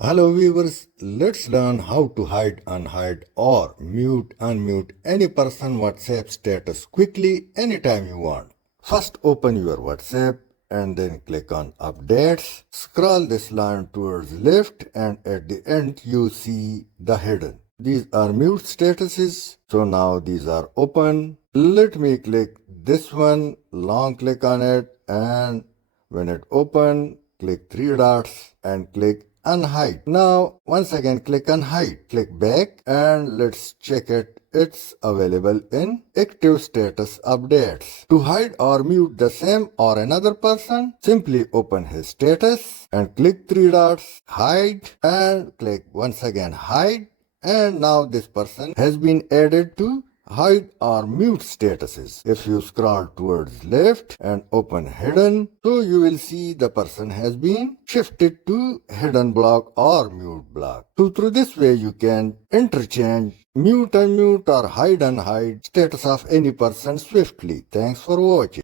Hello viewers, let's learn how to hide, unhide or mute, unmute any person WhatsApp status quickly anytime you want. First open your WhatsApp and then click on updates. Scroll this line towards left and at the end you see the hidden. These are mute statuses, so now these are open. Let me click this one, long click on it, and when it open, click three dots and click unhide. Now once again click unhide. Click back and let's check it. It's available in active status updates. To hide or mute the same or another person, simply open his status and click three dots, hide, and click once again hide. And now this person has been added to hide or mute statuses. If you scroll towards left and open hidden, so you will see the person has been shifted to hidden block or mute block. So through this way you can interchange mute, unmute or hide, unhide status of any person swiftly. Thanks for watching.